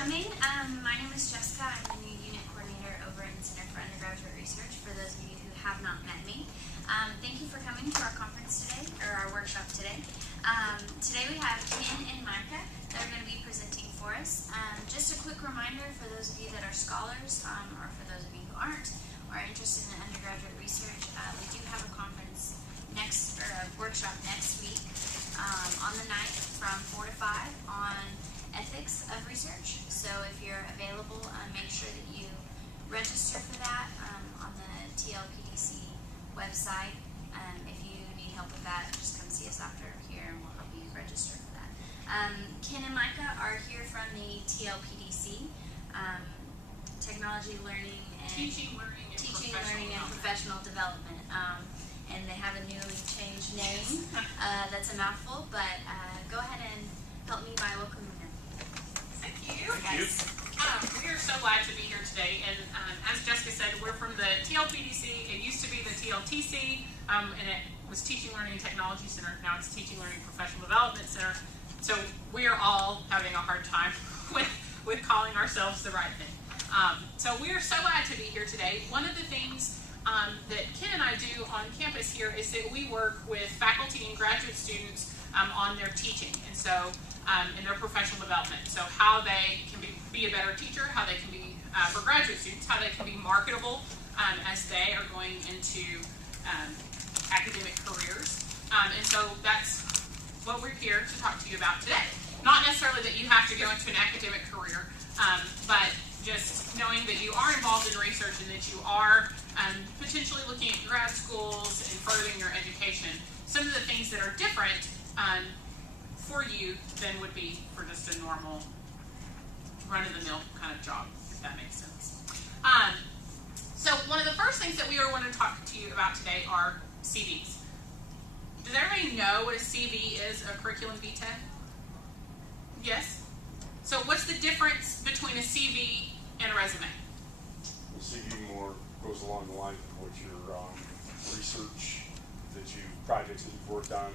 coming. My name is Jessica. I'm the new unit coordinator over in the Center for Undergraduate Research, for those of you who have not met me. Thank you for coming to our conference today, or our workshop today. Today we have Ken and Micah that are going to be presenting for us. Just a quick reminder for those of you that are scholars, or for those of you who aren't, or are interested in undergraduate research, we do have a conference a workshop next week on the 9th from 4 to 5 on ethics of research. So if you're available, make sure that you register for that on the TLPDC website. If you need help with that, just come see us after here and we'll help you register for that. Ken and Micah are here from the TLPDC, Technology, Learning, and Teaching, Learning, and Professional Development. And they have a newly changed name. That's a mouthful, but go ahead and help me by welcoming them. Thank you. We are so glad to be here today. And as Jessica said, we're from the TLPDC. It used to be the TLTC, and it was Teaching, Learning, and Technology Center. Now it's Teaching, Learning, and Professional Development Center. So we are all having a hard time with calling ourselves the right thing. So we are so glad to be here today. One of the things that Ken and I do on campus here is that we work with faculty and graduate students on their teaching, and so in their professional development. So how they can be a better teacher, how they can be, for graduate students, how they can be marketable as they are going into academic careers. And so that's what we're here to talk to you about today. Not necessarily that you have to go into an academic career, but just knowing that you are involved in research and that you are potentially looking at grad schools and furthering your education. Some of the things that are different for you than would be for just a normal run-of-the-mill kind of job, if that makes sense. So one of the first things that we are going to talk to you about today are CVs. Does everybody know what a CV is, a curriculum vitae? Yes? So what's the difference between a CV and a resume? The CV more goes along the lines of what your research projects that you've worked on,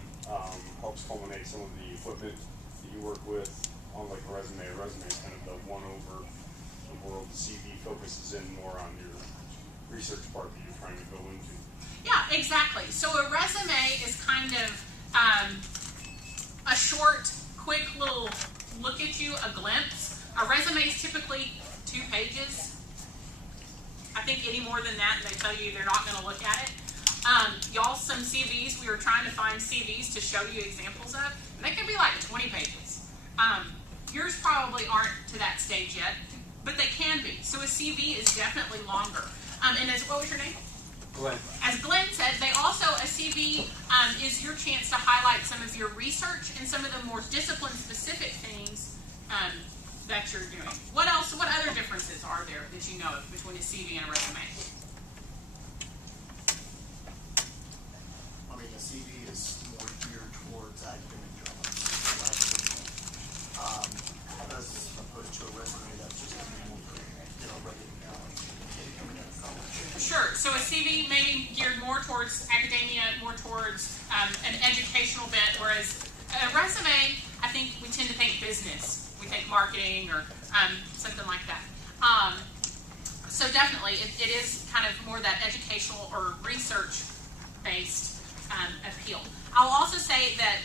helps culminate some of the equipment that you work with, unlike a resume. A resume is kind of the one over the world. The CV focuses in more on your research part that you're trying to go into. Yeah, exactly. So a resume is kind of a short, quick little look at you, a glimpse. A resume is typically 2 pages. I think any more than that, they tell you they're not going to look at it. Y'all, some CVs, we were trying to find CVs to show you examples of, and they can be like 20 pages. Yours probably aren't to that stage yet, but they can be. So a CV is definitely longer. And what was your name? Glenn. As Glenn said, a CV is your chance to highlight some of your research and some of the more discipline-specific things that you're doing. What other differences are there that you know of between a CV and a resume? I mean, a CV is more geared towards academic jobs, as opposed to a resume that's just more, regular coming out of college. Sure. So a CV may be geared more towards academia, more towards an educational bent, whereas a resume, I think we tend to think business. We think marketing or something like that. So definitely, it is kind of more that educational or research-based appeal. I'll also say that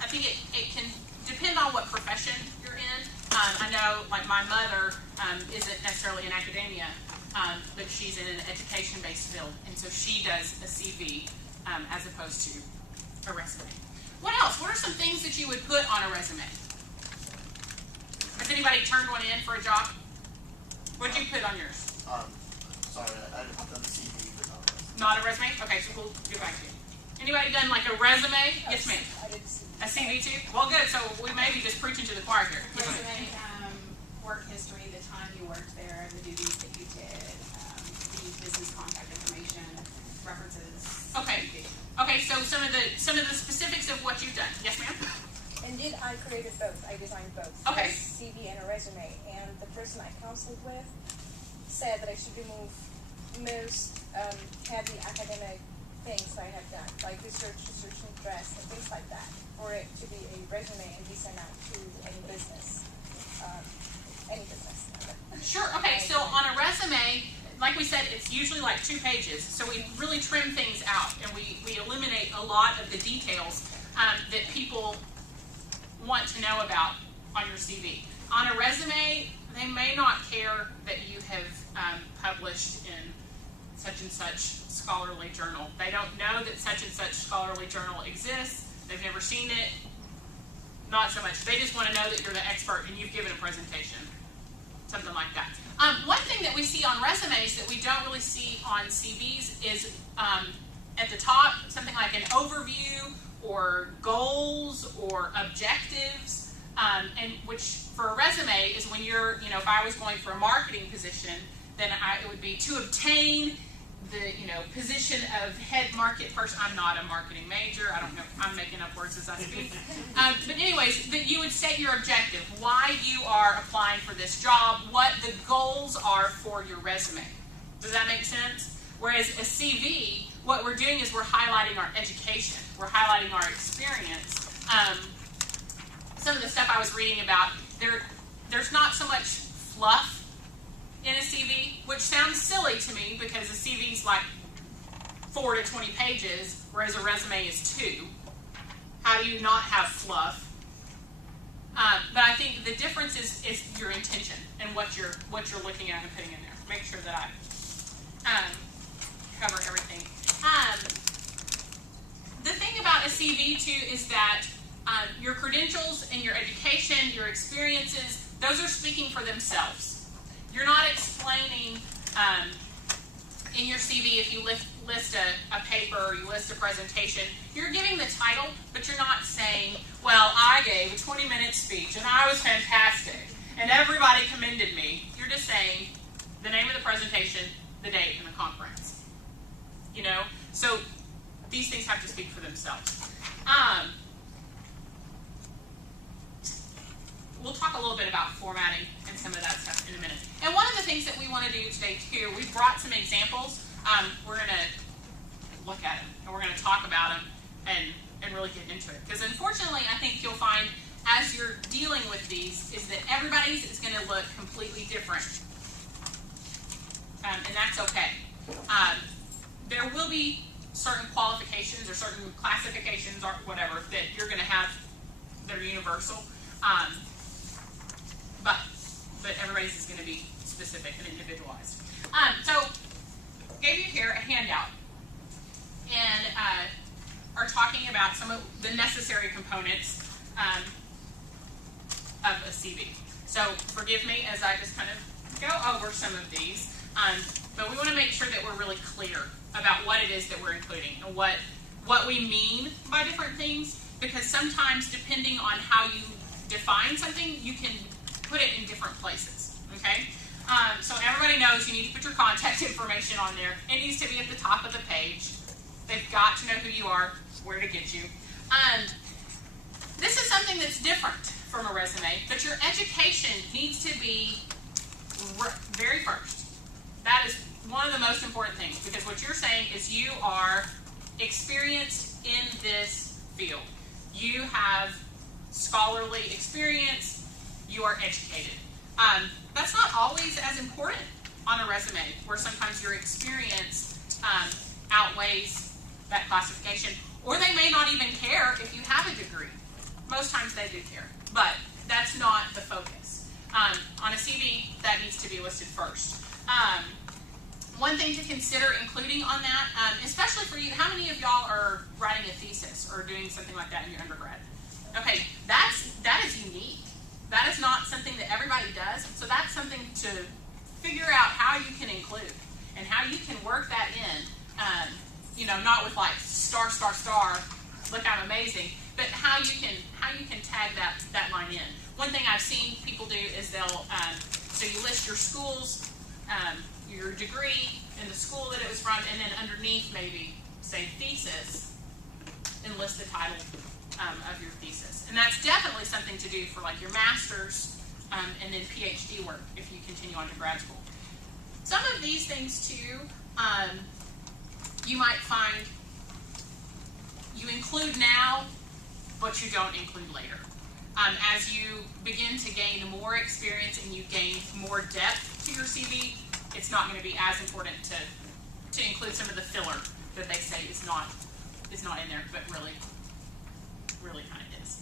I think it can depend on what profession you're in. I know, like, my mother isn't necessarily in academia, but she's in an education-based field, and so she does a CV as opposed to a resume. What else? What are some things that you would put on a resume? Has anybody turned one in for a job? What did you put on yours? Sorry, I've done the CV, but not a resume. Not a resume? Okay, so we'll get back to you. Anybody done like a resume? Yes, ma'am. I did CV. A CV too? Well, good. So we may be just preaching to the choir here. Yes, ma'am. Resume, work history, the time you worked there, the duties that you did, the business contact information, references. Okay. Okay. So some of the specifics of what you've done. Yes, ma'am. Indeed, I created both. I designed both. Okay. A CV and a resume. And the person I counseled with said that I should remove most heavy academic things I have done, like research interest, and things like that, for it to be a resume and be sent out to any business. any business. Sure, okay, so on a resume, like we said, it's usually like 2 pages. So we really trim things out and we eliminate a lot of the details that people want to know about on your CV. On a resume, they may not care that you have published in such and such scholarly journal. They don't know that such and such scholarly journal exists. They've never seen it. Not so much. They just want to know that you're the expert and you've given a presentation. Something like that. One thing that we see on resumes that we don't really see on CVs is at the top, something like an overview or goals or objectives, and which for a resume is when you're, if I was going for a marketing position, then it would be to obtain the, position of head market person. I'm not a marketing major. I don't know. I'm making up words as I speak. But anyways, that you would set your objective, why you are applying for this job, what the goals are for your resume. Does that make sense? Whereas a CV, what we're doing is we're highlighting our education. We're highlighting our experience. Some of the stuff I was reading about, there's not so much fluff in a CV, which sounds silly to me because a CV is like 4 to 20 pages, whereas a resume is 2. How do you not have fluff? But I think the difference is your intention and what you're looking at and putting in there. Make sure that I cover everything. The thing about a CV too is that your credentials and your education, your experiences, those are speaking for themselves. You're not explaining in your CV if you list a paper or you list a presentation. You're giving the title, but you're not saying, well, I gave a 20-minute speech and I was fantastic and everybody commended me. You're just saying the name of the presentation, the date, and the conference. So these things have to speak for themselves. We'll talk a little bit about formatting and some of that stuff in a minute. And one of the things that we want to do today too, we've brought some examples. We're going to look at them and we're going to talk about them and really get into it. Because unfortunately, I think you'll find as you're dealing with these is that everybody's is going to look completely different. And that's okay. There will be certain qualifications or certain classifications or whatever that you're going to have that are universal. But everybody's is going to be specific and individualized. So, gave you here a handout and are talking about some of the necessary components of a CV. So, forgive me as I just kind of go over some of these, but we want to make sure that we're really clear about what it is that we're including and what we mean by different things, because sometimes depending on how you define something, you can put it in different places, okay? So everybody knows you need to put your contact information on there. It needs to be at the top of the page. They've got to know who you are, where to get you. This is something that's different from a resume, but your education needs to be very first. That is one of the most important things, because what you're saying is you are experienced in this field. You have scholarly experience, you are educated. That's not always as important on a resume, where sometimes your experience outweighs that classification, or they may not even care if you have a degree. Most times they do care, but that's not the focus. On a CV, that needs to be listed first. One thing to consider including on that, especially for you, how many of y'all are writing a thesis or doing something like that in your undergrad? Okay, that is unique. That is not something that everybody does. So that's something to figure out how you can include and how you can work that in. Not with like star, look, I'm amazing, but how you can tag that line in. One thing I've seen people do is they'll so you list your schools, your degree and the school that it was from, and then underneath maybe say thesis and list the title of your thesis. And that's definitely something to do for like your master's and then PhD work if you continue on to grad school. Some of these things too, you might find you include now, but you don't include later. As you begin to gain more experience and you gain more depth to your CV, it's not going to be as important to include some of the filler that they say is not in there, but really kind of is.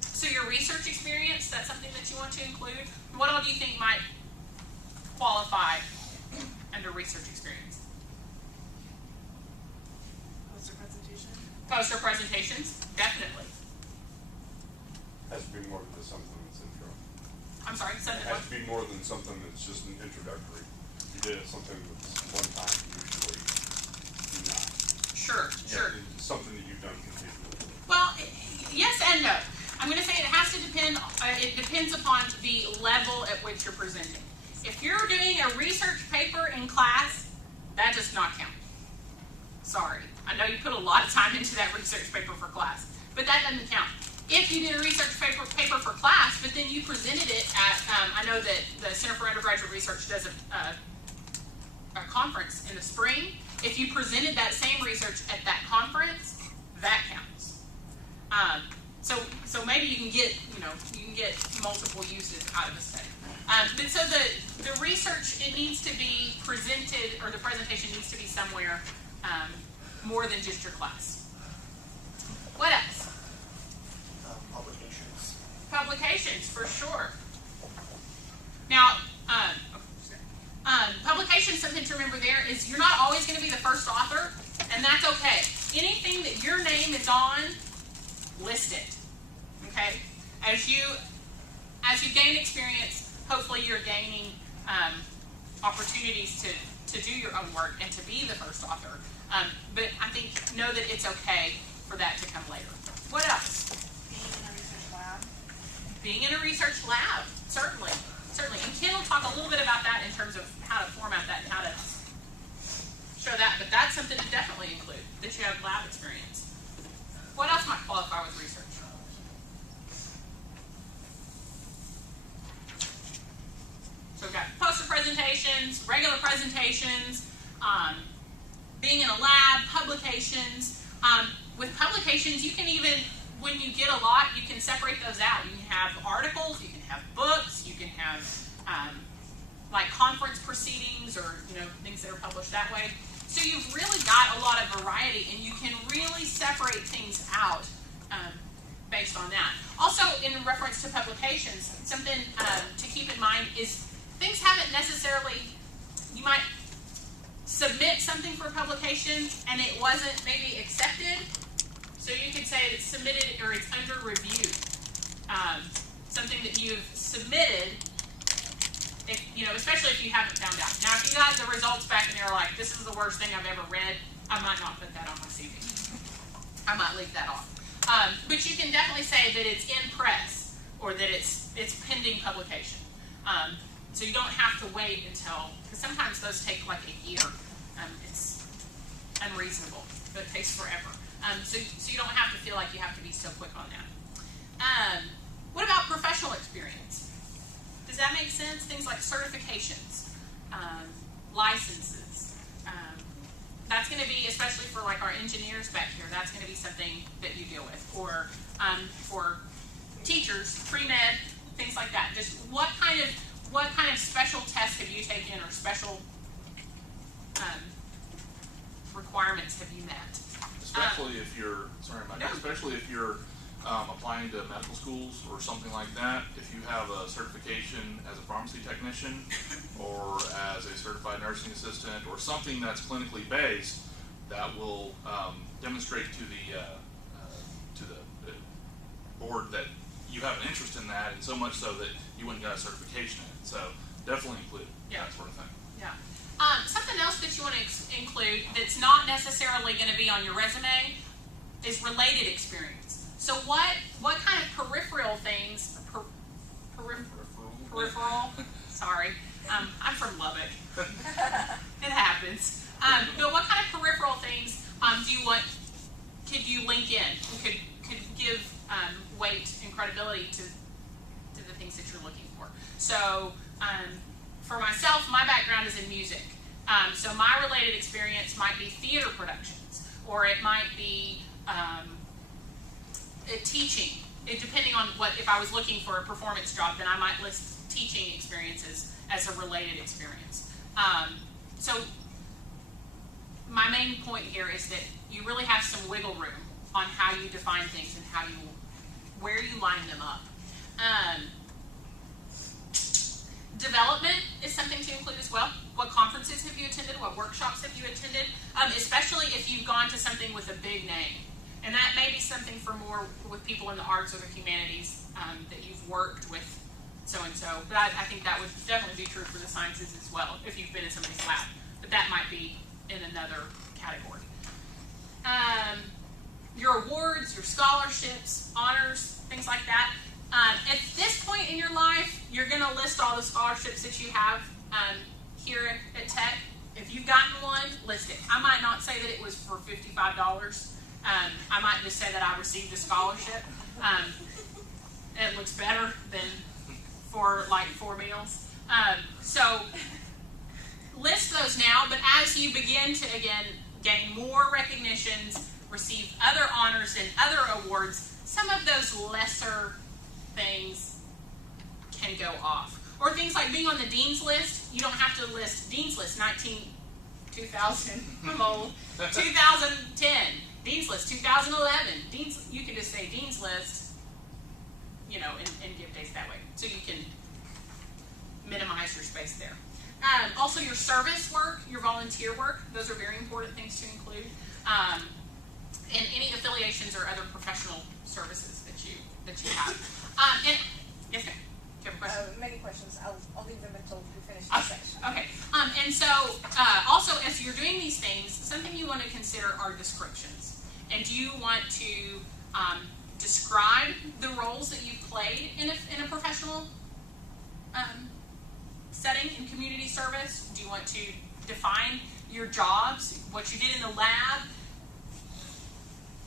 So your research experience, that's something that you want to include. What all do you think might qualify under research experience? Poster presentation. Poster presentations, definitely. Has to be more than just something that's intro. I'm sorry, It something has what? to be more than something that's just an introductory. If you did something that's one time, usually do not. Sure. It's something that you've done continually. Well, yes and no. I'm going to say it has to depend, it depends upon the level at which you're presenting. If you're doing a research paper in class, that does not count. Sorry. I know you put a lot of time into that research paper for class, but that doesn't count. If you did a research paper for class, but then you presented it at, I know that the Center for Undergraduate Research does a conference in the spring. If you presented that same research at that conference, that counts. So maybe you can get multiple uses out of a study. But so the research, it needs to be presented, or the presentation needs to be somewhere more than just your class. What else? Publications. Publications, for sure. Now, publications, something to remember there is you're not always going to be the first author, and that's okay. Anything that your name is on, list it. Okay? As you gain experience, hopefully you're gaining opportunities to do your own work and to be the first author. But I think know that it's okay for that to come later. What else? Being in a research lab. Being in a research lab, certainly. And Ken will talk a little bit about that in terms of how to format that and how to show that, but that's something to definitely include, that you have lab experience. What else might qualify with research? So we've got poster presentations, regular presentations, being in a lab, publications. With publications, you can even, when you get a lot, you can separate those out. You can have articles, you can have books, you can have like conference proceedings or things that are published that way. So you've really got a lot of variety, and you can really separate things out based on that. Also, in reference to publications, something to keep in mind is things haven't necessarily, you might submit something for publication and it wasn't maybe accepted. So you could say it's submitted or it's under review. Something that you've submitted, especially if you haven't found out. Now, if you got the results back and you're like, this is the worst thing I've ever read, I might not put that on my CV. I might leave that off. But you can definitely say that it's in press or that it's pending publication. So you don't have to wait until, because sometimes those take like a year. It's unreasonable, but it takes forever. So you don't have to feel like you have to be so quick on that. What about professional experience? Does that make sense? Things like certifications, licenses. That's going to be, especially for like our engineers back here, that's going to be something that you deal with. Or for teachers, pre-med, things like that. Just what kind of special tests have you taken, or special requirements have you met? Especially if you're, especially if you're applying to medical schools or something like that, if you have a certification as a pharmacy technician or as a certified nursing assistant or something that's clinically based, that will demonstrate to the board that you have an interest in that, and so much so that you wouldn't get a certification in it. So definitely include that sort of thing. Yeah. Something else that you want to include that's not necessarily going to be on your resume is related experience. So what kind of peripheral things, peripheral, sorry, I'm from Lubbock. It happens. But what kind of peripheral things could you link in? Could give weight and credibility to the things that you're looking for. So for myself, my background is in music. So my related experience might be theater productions, or it might be teaching depending on if I was looking for a performance job, then I might list teaching experiences as a related experience. So my main point here is that you really have some wiggle room on how you define things and where you line them up. Development is something to include as well. What conferences have you attended? What workshops have you attended? Especially if you've gone to something with a big name. And that may be something for more with people in the arts or the humanities, that you've worked with so-and-so. But I think that would definitely be true for the sciences as well, if you've been in somebody's lab. But that might be in another category. Your awards, your scholarships, honors, things like that. At this point in your life, you're going to list all the scholarships that you have here at Tech. If you've gotten one, list it. I might not say that it was for $55. I might just say that I received a scholarship. It looks better than for like 4 meals. So list those now, but as you begin to, again, gain more recognitions, receive other honors and other awards, some of those lesser things can go off. Or things like being on the Dean's List. You don't have to list Dean's List 2000, I'm old, 2010, Dean's List 2011. You can just say Dean's List, you know, and give dates that way. So you can minimize your space there. Also your service work, your volunteer work, those are very important things to include. And any affiliations or other professional services that you have. And yes, ma'am. Do you have a question? Many questions. I'll leave them until we finish this section. Okay. And so also, as you're doing these things, something you want to consider are descriptions. And do you want to describe the roles that you've played in a professional setting in community service? Do you want to define your jobs, what you did in the lab?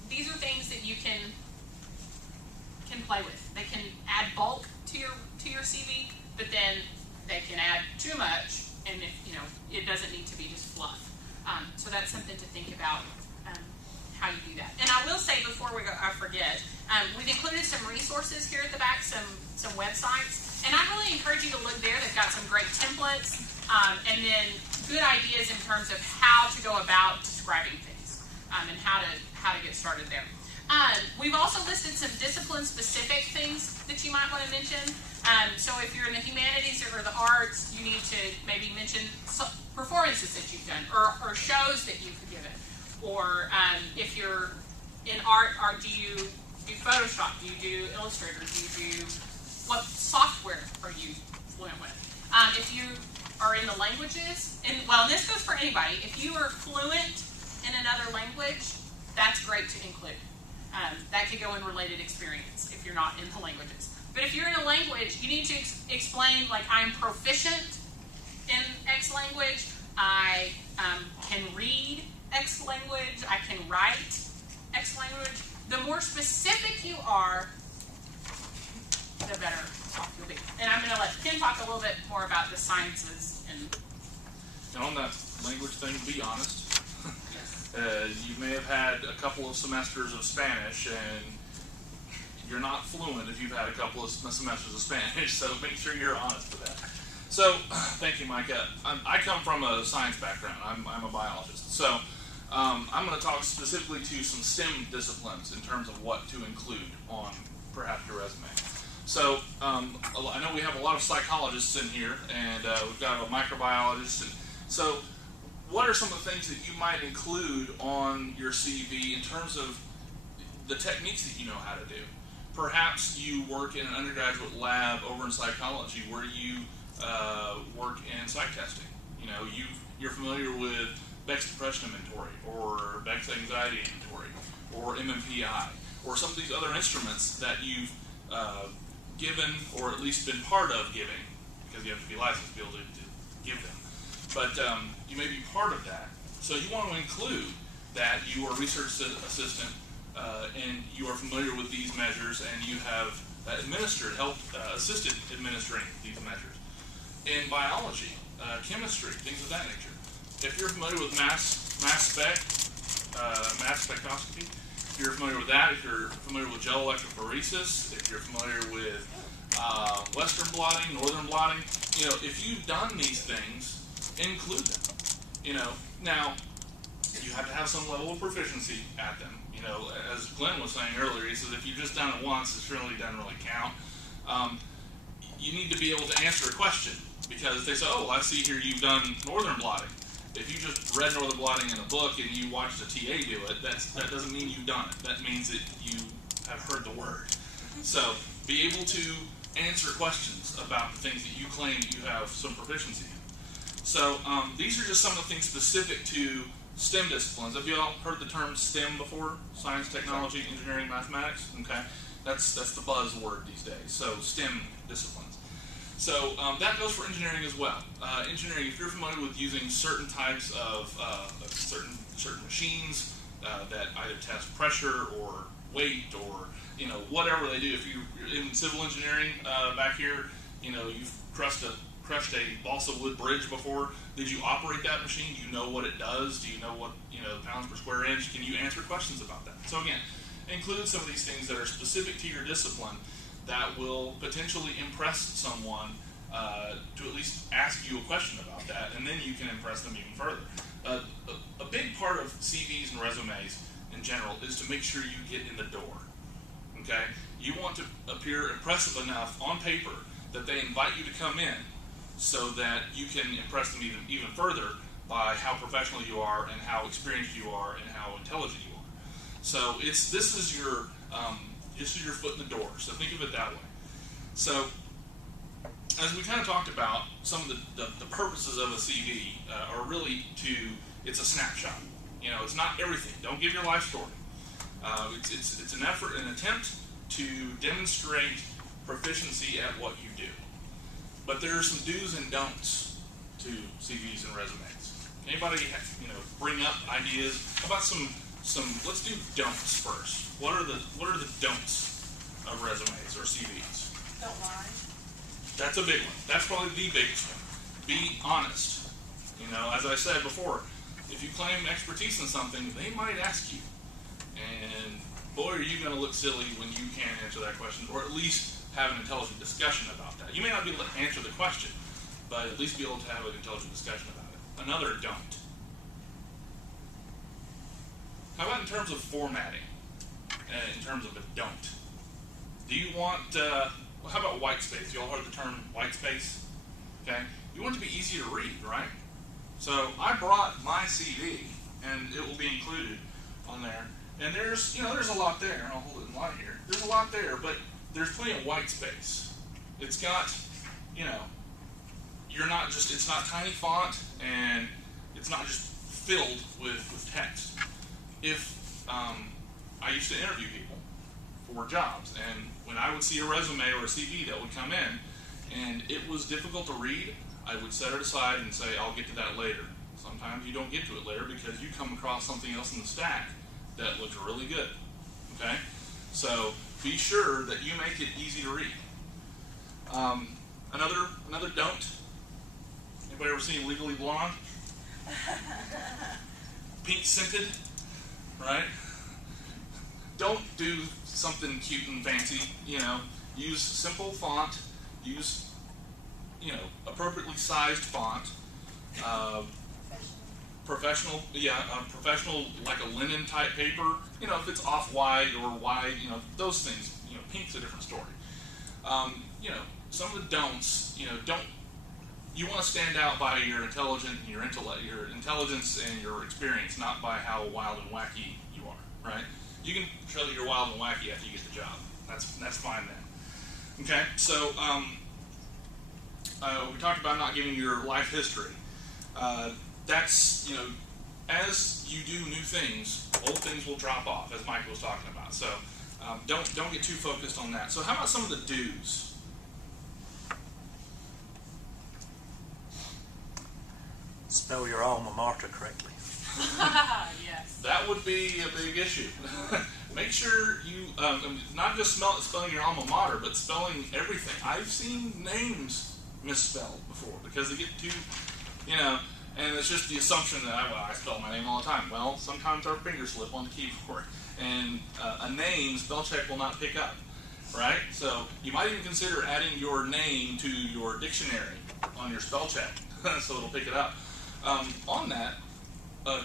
These are things that you can play with. They can add bulk to your CV, but then they can add too much, and it doesn't need to be just fluff. So that's something to think about how you do that. And I will say before we go, I forget, we've included some resources here at the back, some websites, and I really encourage you to look there. They've got some great templates, and then good ideas in terms of how to go about describing things, and how to get started there. We've also listed some discipline-specific things that you might want to mention. So if you're in the humanities or the arts, you need to maybe mention performances that you've done or shows that you've given. Or if you're in art, do you do Photoshop? Do you do Illustrator? What software are you fluent with? If you are in the languages, and this goes for anybody. If you are fluent in another language, that's great to include. That could go in related experience if you're not in the languages. But if you're in a language, you need to explain, like, I'm proficient in X language, I can read X language, I can write X language. The more specific you are, the better off you'll be. And I'm going to let Ken talk a little bit more about the sciences. And on that language thing, be honest. You may have had a couple of semesters of Spanish, and you're not fluent if you've had a couple of semesters of Spanish, so make sure you're honest with that. So, thank you, Micah. I come from a science background. I'm a biologist. So, I'm going to talk specifically to some STEM disciplines in terms of what to include on perhaps your resume. So, I know we have a lot of psychologists in here, and we've got a microbiologist. And so, what are some of the things that you might include on your CV in terms of the techniques that you know how to do? Perhaps you work in an undergraduate lab over in psychology where you work in psych testing. You're familiar with Beck's Depression Inventory or Beck's Anxiety Inventory or MMPI or some of these other instruments that you've given or at least been part of giving, because you have to be licensed to be able to give them. But you may be part of that. So you want to include that you are a research assistant and you are familiar with these measures and you have assisted administering these measures. In biology, chemistry, things of that nature. If you're familiar with mass spectroscopy, If you're familiar with that, if you're familiar with gel electrophoresis, if you're familiar with Western blotting, Northern blotting, if you've done these things, include them. Now, you have to have some level of proficiency at them. As Glenn was saying earlier, he says if you've just done it once, it really doesn't really count. You need to be able to answer a question, because they say, oh, I see here you've done Northern blotting. If you just read Northern blotting in a book and you watched a TA do it, that doesn't mean you've done it. That means that you have heard the word. So be able to answer questions about the things that you claim that you have some proficiency in. So these are just some of the things specific to STEM disciplines. Have you all heard the term STEM before? Science, technology, engineering, mathematics? Okay, that's the buzzword these days. So STEM disciplines. So that goes for engineering as well. Engineering, if you're familiar with using certain types of certain machines that either test pressure or weight or whatever they do. If you're in civil engineering back here, you've crushed a balsa wood bridge before. Did you operate that machine? Do you know what it does? Do you know what pounds per square inch? Can you answer questions about that? So again, include some of these things that are specific to your discipline that will potentially impress someone to at least ask you a question about that, and then you can impress them even further. A big part of CVs and resumes in general is to make sure you get in the door. Okay, you want to appear impressive enough on paper that they invite you to come in, so that you can impress them even further by how professional you are and how experienced you are and how intelligent you are. So this is your foot in the door. So think of it that way. So as we kind of talked about, some of the purposes of a CV are really it's a snapshot. It's not everything. Don't give your life story. It's an effort, an attempt to demonstrate proficiency at what you do. But there are some do's and don'ts to CVs and resumes. Anybody, bring up ideas about some? Let's do don'ts first. What are the don'ts of resumes or CVs? Don't lie. That's a big one. That's probably the biggest one. Be honest. As I said before, if you claim expertise in something, they might ask you, and boy, are you going to look silly when you can't answer that question, or at least have an intelligent discussion about that. You may not be able to answer the question, but at least be able to have an intelligent discussion about it. Another don't. How about in terms of formatting? In terms of a don't. Do you want, how about white space? You all heard the term white space? Okay. You want it to be easy to read, right? So I brought my CV, and it will be included on there. And there's a lot there, and I'll hold it in light here. There's a lot there, but there's plenty of white space. It's got, it's not tiny font, and it's not just filled with text. If I used to interview people for jobs, and when I would see a resume or a CV that would come in, and it was difficult to read, I would set it aside and say, I'll get to that later. Sometimes you don't get to it later because you come across something else in the stack that looks really good. Okay? So be sure that you make it easy to read. Another don't. Anybody ever seen Legally Blonde? Pink scented, right? Don't do something cute and fancy. Use simple font. Use appropriately sized font. Professional, professional, like a linen type paper. If it's off-white or white, those things. Pink's a different story. Some of the don'ts. You want to stand out by your intelligence and your experience, not by how wild and wacky you are. Right? You can show that you're wild and wacky after you get the job. That's fine then. Okay, so we talked about not giving your life history. That's, as you do new things, old things will drop off, as Mike was talking about. So don't get too focused on that. So how about some of the do's? Spell your alma mater correctly. Yes. That would be a big issue. Make sure you, not just spelling your alma mater, but spelling everything. I've seen names misspelled before because they get too, And it's just the assumption that I spell my name all the time. Well, sometimes our fingers slip on the keyboard, and a name spell check will not pick up, right? So you might even consider adding your name to your dictionary on your spell check, so it'll pick it up. On that,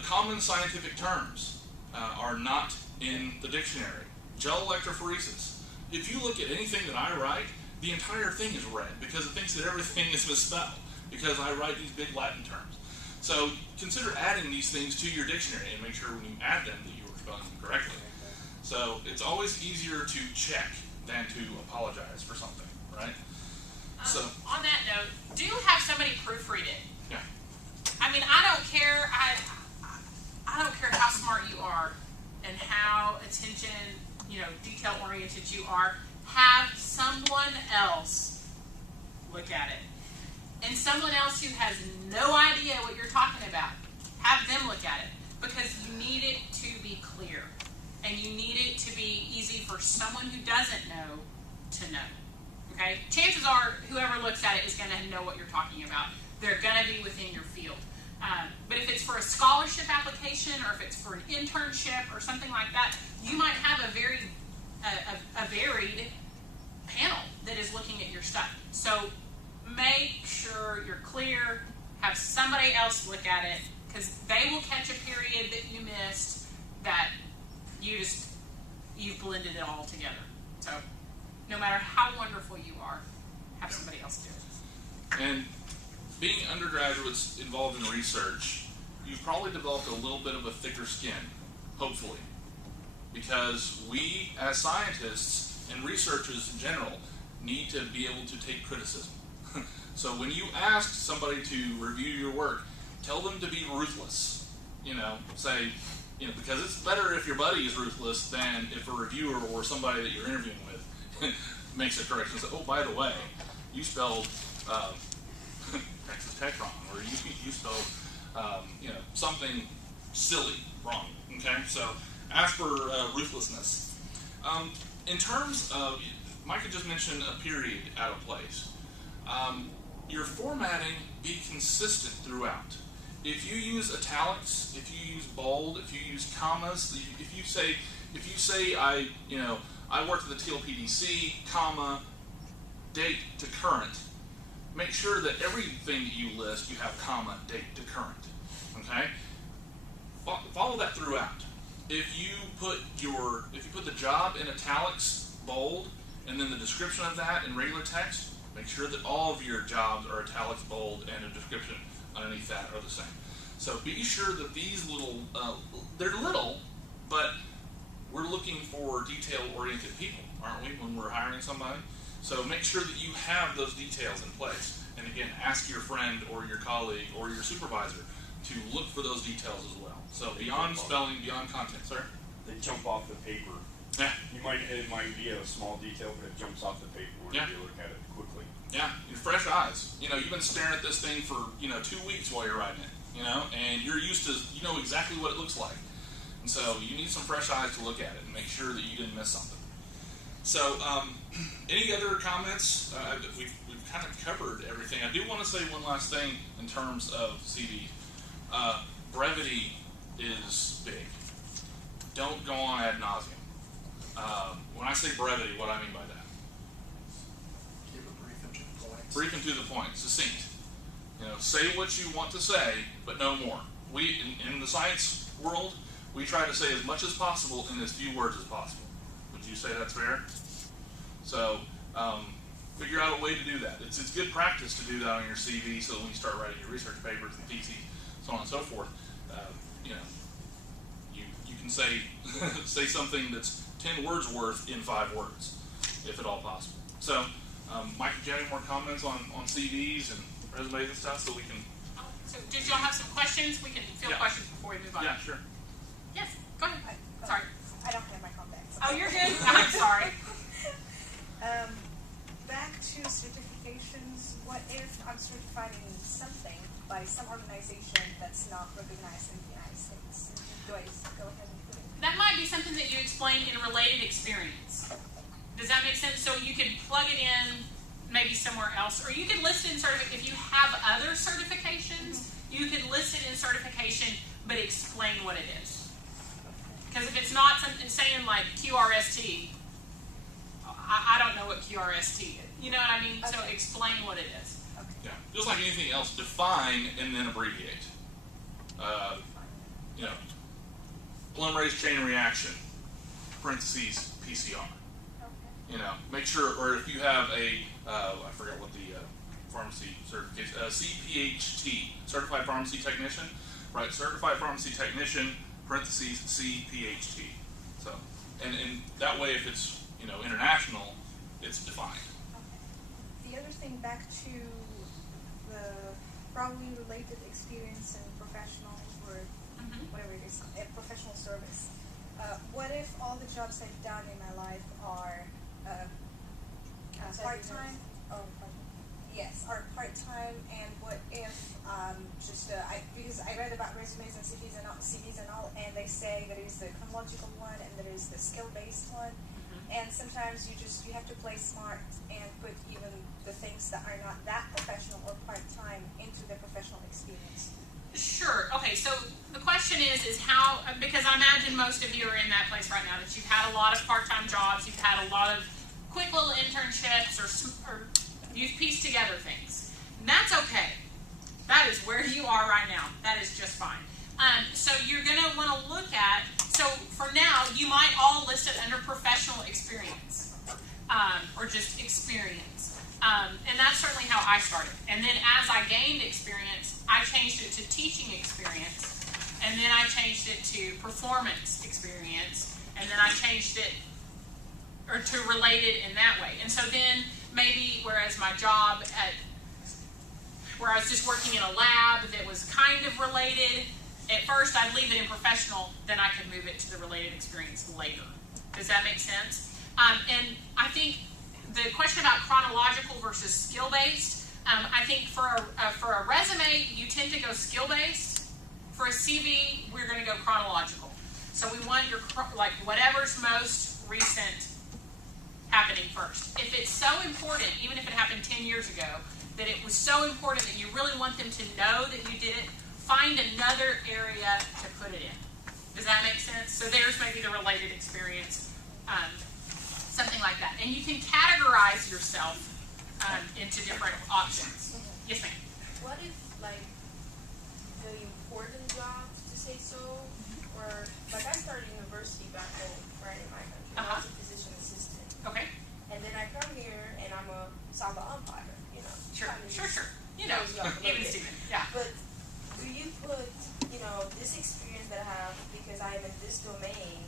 common scientific terms are not in the dictionary. Gel electrophoresis. If you look at anything that I write, the entire thing is red because it thinks that everything is misspelled because I write these big Latin terms. So consider adding these things to your dictionary and make sure when you add them that you are spelling them correctly. So it's always easier to check than to apologize for something, right? So on that note, do have somebody proofread it. yeah, I mean, I don't care. I don't care how smart you are and how detail oriented you are. Have someone else look at it, and someone else who has no idea what you're talking about. Have them look at it because you need it to be clear, and you need it to be easy for someone who doesn't know to know. Okay? Chances are, whoever looks at it is going to know what you're talking about. They're going to be within your field. But if it's for a scholarship application or if it's for an internship or something like that, you might have a varied panel that is looking at your stuff. So make sure you're clear. Have somebody else look at it because they will catch a period that you missed that you've blended it all together. So no matter how wonderful you are, have somebody else do it. and being undergraduates involved in research, you've probably developed a little bit of a thicker skin, hopefully, because we as scientists and researchers in general need to be able to take criticism. So when you ask somebody to review your work, tell them to be ruthless. Say, because it's better if your buddy is ruthless than if a reviewer or somebody that you're interviewing with makes a correction. Say, oh, by the way, you spelled Texas Tech wrong, or you spelled something silly wrong. Okay, so ask for ruthlessness. In terms of, Micah just mentioned a period out of place. Your formatting, be consistent throughout. If you use italics, if you use bold, if you use commas, if you say I worked at the TLPDC, comma, date to current, make sure that everything that you list, you have comma, date to current. Okay? Follow that throughout. If you put the job in italics, bold, and then the description of that in regular text, make sure that all of your jobs are italics, bold, and a description underneath that are the same. So be sure that these they're little, but we're looking for detail-oriented people, aren't we, when we're hiring somebody? So make sure that you have those details in place. And again, ask your friend or your colleague or your supervisor to look for those details as well. So beyond spelling, beyond content, sir? They jump off the paper. Yeah. It might be a small detail, but it jumps off the paper whenever you look at it quickly. Yeah, your fresh eyes. You've been staring at this thing for 2 weeks while you're writing it. And you're used to exactly what it looks like. And so you need some fresh eyes to look at it and make sure that you didn't miss something. So, any other comments? We've kind of covered everything. I do want to say one last thing in terms of CV. Brevity is big. Don't go on ad nauseum. When I say brevity, what I mean by that? Keep it brief and to the point. Brief and to the point, succinct. Say what you want to say, but no more. We, in the science world, we try to say as much as possible in as few words as possible. Would you say that's fair? So, figure out a way to do that. It's good practice to do that on your CV, so when you start writing your research papers and theses, so on and so forth, you can say say something that's 10 words worth in 5 words, if at all possible. So, Mike, do you have any more comments on CVs and resumes and stuff, so we can? So did y'all have some questions? We can field questions before we move on. Yeah, sure. Yes, go ahead. Sorry. I don't have my contacts. Oh, you're good. I'm sorry. Back to certifications. What if I'm certified in something by some organization that's not recognized in the United States? Do I go ahead and put it? That might be something that you explain in related experience. Does that make sense? So you could plug it in maybe somewhere else, or you could list it in if you have other certifications, you could list it in certification, but explain what it is. Because if it's not something saying like QRST, I don't know what QRST is. You know what I mean? So Okay. explain what it is. Yeah, just like anything else, define and then abbreviate. You know, polymerase chain reaction, parentheses, PCR. Okay. You know, make sure, or if you have a, I forgot what the pharmacy certification, CPHT, Certified Pharmacy Technician, right? Certified Pharmacy Technician, parentheses, CPHT. So, and that way, if it's, you know, international, it's defined. Okay. The other thing, back to the probably related experience in professional or whatever it is, professional service. What if all the jobs I've done in my life are part-time? Oh, pardon. Yes, are part-time, and what if because I read about resumes and CVs and all, and they say there is the chronological one and there is the skill-based one, and sometimes you have to play smart and put even the things that are not that professional or part-time into the professional experience. Sure. Okay. So the question is how, because I imagine most of you are in that place right now that you've had a lot of part-time jobs, you've had a lot of quick little internships, or you've pieced together things. And that's okay. That is where you are right now. That is just fine. So you're going to want to look at, so for now, you might all list it under professional experience, or just experience. And that's certainly how I started. And then as I gained experience, I changed it to teaching experience, and then I changed it to performance experience, and then I changed it or to related in that way. And so then maybe, whereas my job where I was just working in a lab that was kind of related, at first I'd leave it in professional, then I could move it to the related experience later. Does that make sense? And I think the question about chronological versus skill-based, I think for a resume, you tend to go skill-based. For a CV, we're going to go chronological. So we want your, like, whatever's most recent happening first. If it's so important, even if it happened 10 years ago, that it was so important that you really want them to know that you did it, find another area to put it in. Does that make sense? So there's maybe the related experience, something like that. And you can categorize yourself into different options. Yes, ma'am. What if, like, the important jobs, to say so, or, like, I started university back home, right, in my country. I was a physician assistant. Okay. And then I come here, and I'm a samba umpire, you know. Sure. Kind of Sure. just You know, throws you off a little even bit. Steven. Yeah. But do you put, you know, this experience that I have because I am in this domain,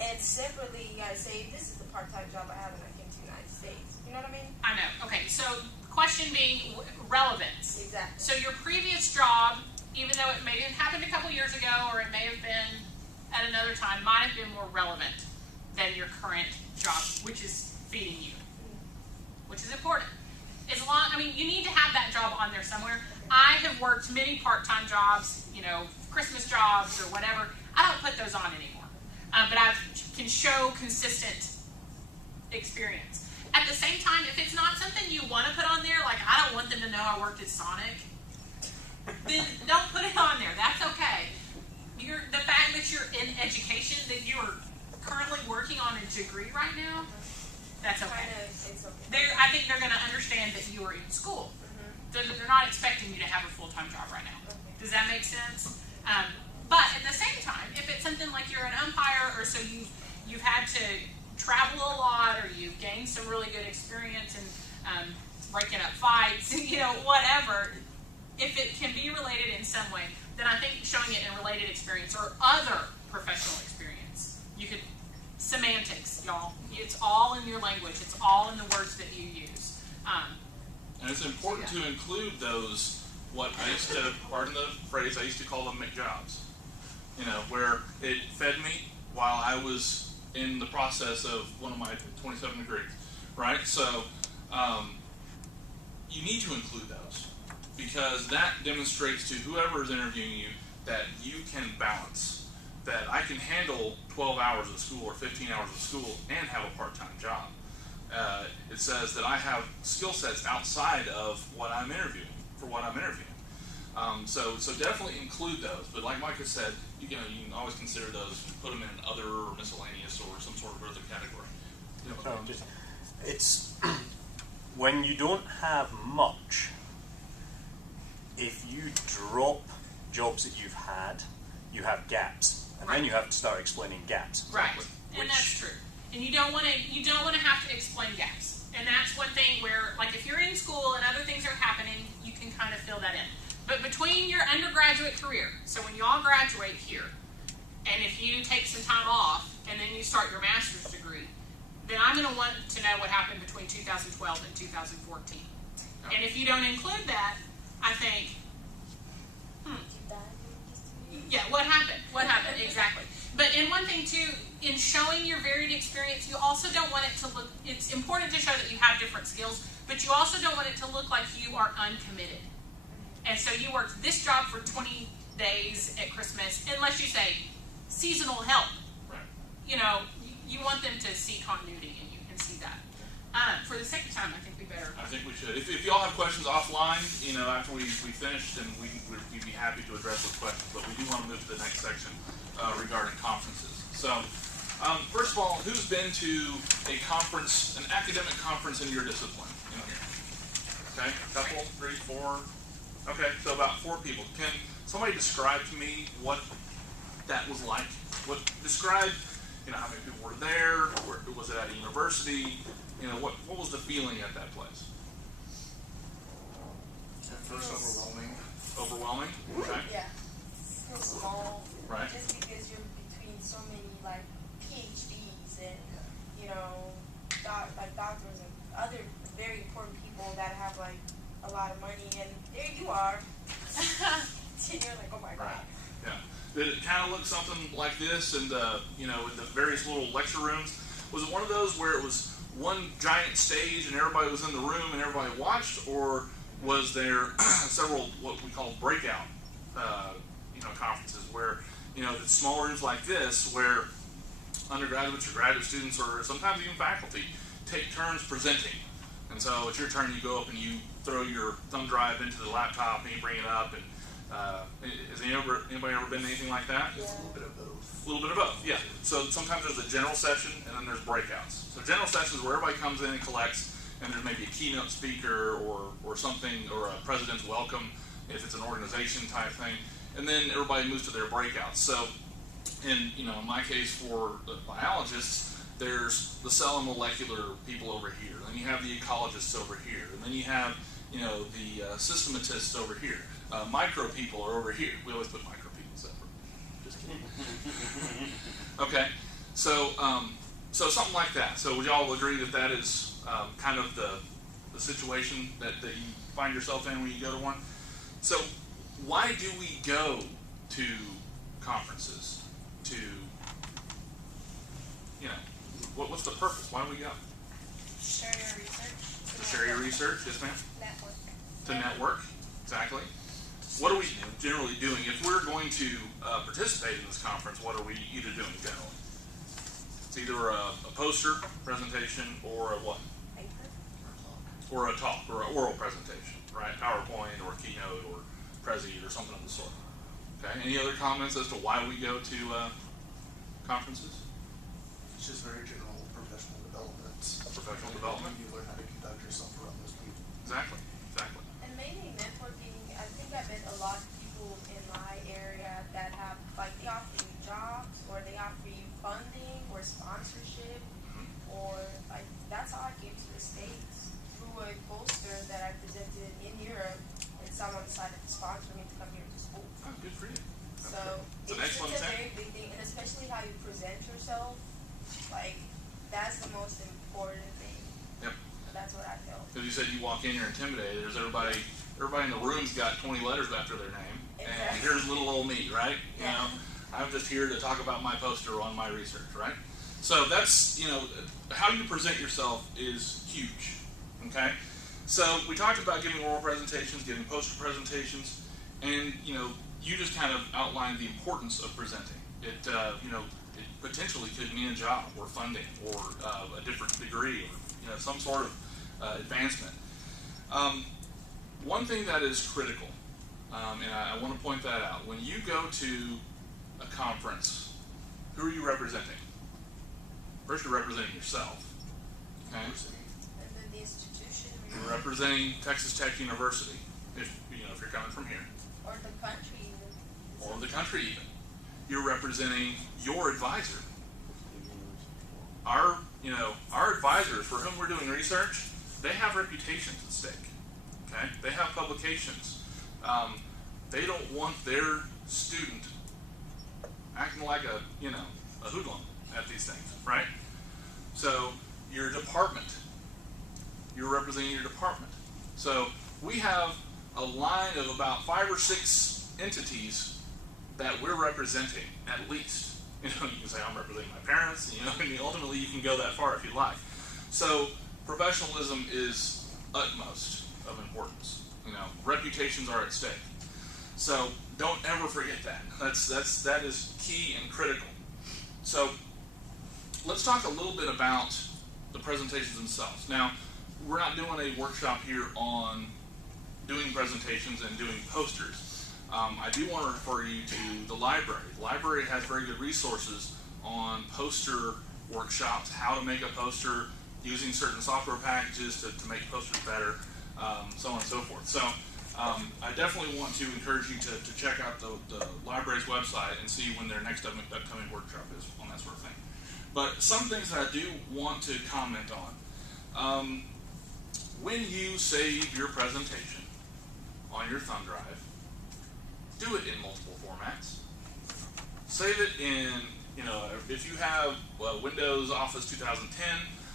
and separately you gotta say this is the part-time job I have when I came to the United States. You know what I mean? I know. Okay. So question being relevance. Exactly. So your previous job, even though it may have happened a couple years ago or it may have been at another time, might have been more relevant than your current job, which is feeding you, which is important. As long, I mean, you need to have that job on there somewhere. I have worked many part-time jobs, you know, Christmas jobs or whatever. I don't put those on anymore, but I can show consistent experience. At the same time, if it's not something you want to put on there, like I don't want them to know I worked at Sonic, then don't put it on there. That's okay. The fact that you're in education, that you are currently working on a degree right now, that's okay. It's okay. I think they're going to understand that you are in school. They're not expecting you to have a full-time job right now. Does that make sense? But at the same time, if it's something like you're an umpire, or so you've had to travel a lot, or you've gained some really good experience in breaking up fights, you know, whatever, if it can be related in some way, then I think showing it in related experience or other professional experience, you could, semantics, y'all. It's all in your language. It's all in the words that you use. And it's important to include those, what I used to, pardon the phrase, I used to call them McJobs. You know, where it fed me while I was in the process of one of my 27 degrees, right? So you need to include those because that demonstrates to whoever is interviewing you that you can balance, that I can handle 12 hours of school or 15 hours of school and have a part-time job. It says that I have skill sets outside of what I'm interviewing, for what I'm interviewing. So definitely include those. But like Micah said, you can always consider those, put them in other or miscellaneous or some sort of other category. It's when you don't have much. If you drop jobs that you've had, you have gaps, and then you have to start explaining gaps. Right, and that's true. And you don't want to have to explain gaps. And that's one thing where, like, if you're in school and other things are happening, you can kind of fill that in. But between your undergraduate career, so when you all graduate here, and if you take some time off and then you start your master's degree, then I'm going to want to know what happened between 2012 and 2014. And if you don't include that, I think, yeah, what happened? What happened? Exactly. But in one thing too, in showing your varied experience, you also don't want it to look, it's important to show that you have different skills, but you also don't want it to look like you are uncommitted. And so you worked this job for 20 days at Christmas, unless you say seasonal help. Right. You know, you want them to see continuity, and you can see that. For the sake of time, I think we better. I think we should. If y'all have questions offline, after we finished, then we'd be happy to address those questions. But we do want to move to the next section regarding conferences. So, first of all, who's been to a conference, an academic conference in your discipline in here? Okay, a couple, 3, 4. Okay, so about 4 people. Can somebody describe to me what that was like? Describe, how many people were there? Was it at a university? What was the feeling at that place? At first, overwhelming. Overwhelming? Okay. Yeah. Still small. Right. Just because you're between so many like PhDs and doctors and other very important people that have like a lot of money, and there you are. And you're like, oh my god. Right. Yeah. Did it kind of look something like this, and in the various little lecture rooms? Was it one of those where it was one giant stage and everybody was in the room and everybody watched, or was there several what we call breakout conferences where the small rooms like this where undergraduates or graduate students or sometimes even faculty take turns presenting, and so it's your turn, you go up and you throw your thumb drive into the laptop and you bring it up, and has anybody ever been to anything like that? Yeah. It's a little bit of both. A little bit of both, yeah. So sometimes there's a general session and then there's breakouts. So general sessions where everybody comes in and collects, and there's maybe a keynote speaker or something, or a president's welcome if it's an organization type thing, and then everybody moves to their breakouts. So in my case for the biologists, there's the cell and molecular people over here, then you have the ecologists over here, and then you have the systematists over here. Micro people are over here. We always put micro people separate. Just kidding. Okay, so something like that. So would y'all agree that is kind of the situation that you find yourself in when you go to one? So why do we go to conferences? What's the purpose? Why do we go? Share your research. To share your research, yes ma'am? Network. To network, exactly. What are we generally doing? If we're going to participate in this conference, what are we either doing generally? It's either a poster presentation or a what? Paper. Or a talk, or an oral presentation, right? PowerPoint or keynote or Prezi or something of the sort. Okay, any other comments as to why we go to conferences? It's just very general professional development. Professional development. You learn how to conduct yourself around those people. Exactly. And mainly networking, I think I've met a lot of people in my area that have, like, they offer you jobs, or they offer you funding, or sponsorship, or, like, that's how I came to the States, through a poster that I presented in Europe, and someone decided to sponsor me to come here to school. Oh, good for you. So, It's an it's excellent a thing. very big thing, and especially how you present yourself, like, that's the most important thing. Yep. That's what I feel. Because you said you walk in, you're intimidated. There's everybody in the room's got 20 letters after their name, and Exactly. here's little old me, right? Yeah. I'm just here to talk about my poster on my research, right? So that's how you present yourself is huge. Okay, so we talked about giving oral presentations, giving poster presentations, and you just kind of outlined the importance of presenting. It it potentially could mean a job or funding or a different degree or some sort of advancement. One thing that is critical And I want to point that out. When you go to a conference, who are you representing? First, you're representing yourself. Okay? And then the institution, You're representing Texas Tech University, if you're coming from here, or the country, even. or the country even. You're representing your advisor. Our advisors for whom we're doing research, they have reputations at stake. Okay, they have publications. They don't want their student acting like a hoodlum at these things, right? So your department, you're representing your department. So we have a line of about 5 or 6 entities that we're representing, at least. You can say I'm representing my parents, and ultimately you can go that far if you like. So professionalism is utmost of importance. Reputations are at stake. So don't ever forget that. That is key and critical. So let's talk a little bit about the presentations themselves. Now, we're not doing a workshop here on doing presentations and doing posters. I do want to refer you to the library. The library has very good resources on poster workshops, how to make a poster using certain software packages to make posters better, so on and so forth. So I definitely want to encourage you to check out the library's website and see when their next upcoming workshop is on that sort of thing. But some things that I do want to comment on. When you save your presentation on your thumb drive, do it in multiple formats. Save it in, if you have Windows Office 2010,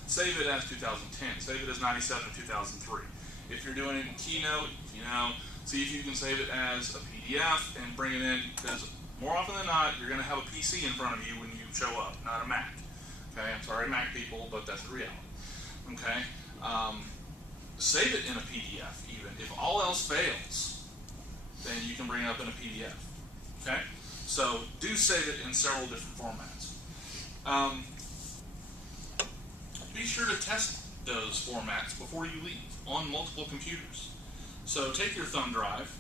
save it as 2010. Save it as 97 or 2003. If you're doing it in Keynote, see if you can save it as a PDF and bring it in, because more often than not, you're going to have a PC in front of you when you show up, not a Mac. Okay, I'm sorry, Mac people, but that's the reality. Okay, save it in a PDF even. If all else fails, then you can bring it up in a PDF. Okay? So do save it in several different formats. Be sure to test those formats before you leave on multiple computers. So take your thumb drive.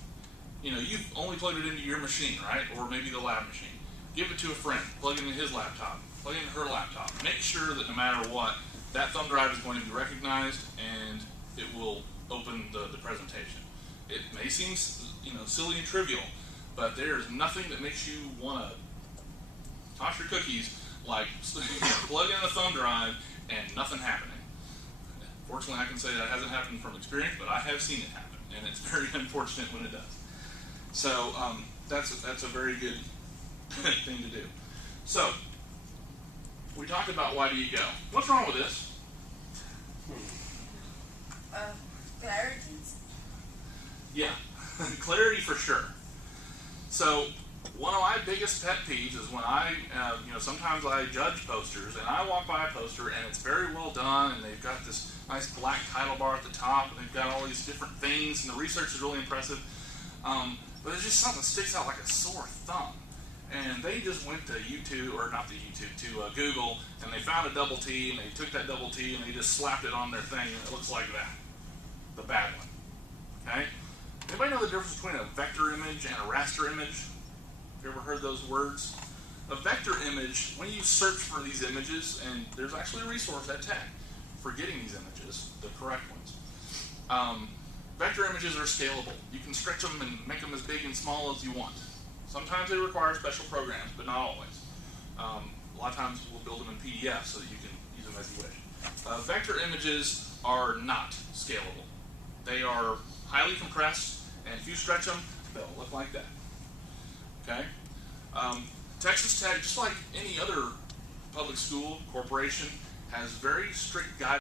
You've only plugged it into your machine, right? Or maybe the lab machine. Give it to a friend. Plug it into his laptop. Plug it into her laptop. Make sure that no matter what, that thumb drive is going to be recognized and it will open the presentation. It may seem silly and trivial, but there's nothing that makes you want to toss your cookies like plug in a thumb drive and nothing happening. Fortunately, I can say that hasn't happened from experience, but I have seen it happen, and it's very unfortunate when it does. So that's a very good thing to do. So we talked about why do you go. What's wrong with this? Clarity. Yeah, clarity for sure. So one of my biggest pet peeves is when I, sometimes I judge posters and I walk by a poster and it's very well done and they've got this nice black title bar at the top and they've got all these different things and the research is really impressive. But it's just something that sticks out like a sore thumb. And they just went to YouTube, or not to YouTube, to Google, and they found a double T and they took that double T and they just slapped it on their thing and it looks like that. The bad one. Okay? Anybody know the difference between a vector image and a raster image? Have you ever heard those words? A vector image, when you search for these images, and there's actually a resource at Tech for getting these images, the correct ones. Vector images are scalable. You can stretch them and make them as big and small as you want. Sometimes they require special programs, but not always. A lot of times we'll build them in PDF so that you can use them as you wish. Vector images are not scalable. They are highly compressed, and if you stretch them, they'll look like that. Okay? Texas Tech, just like any other public school, corporation, has very strict guidelines